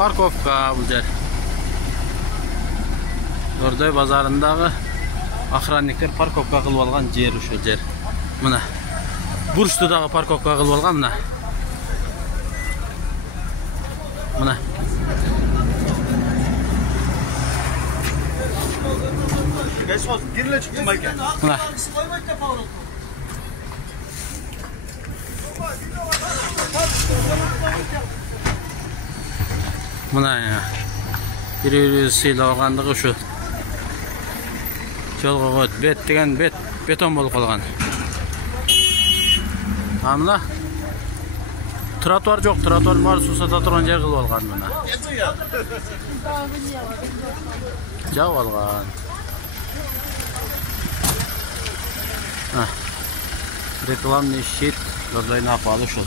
Parkovka bu yer. Ordoy bazarındağı охранниктер parkovka kılıp algan yer uşu yer. Mına. Burçtudağı parkovka kılıp algan mına. Mına. Mına. Mına ya. Bir sıyla algandığı şu. Жолға қойды. Бет деген бетон болып қалған. Амына тротуар жоқ, тротуар бар, сусата тұрған жер қылып алған мына. Жау алған. Рекламный щит, жолдайын апалы шол.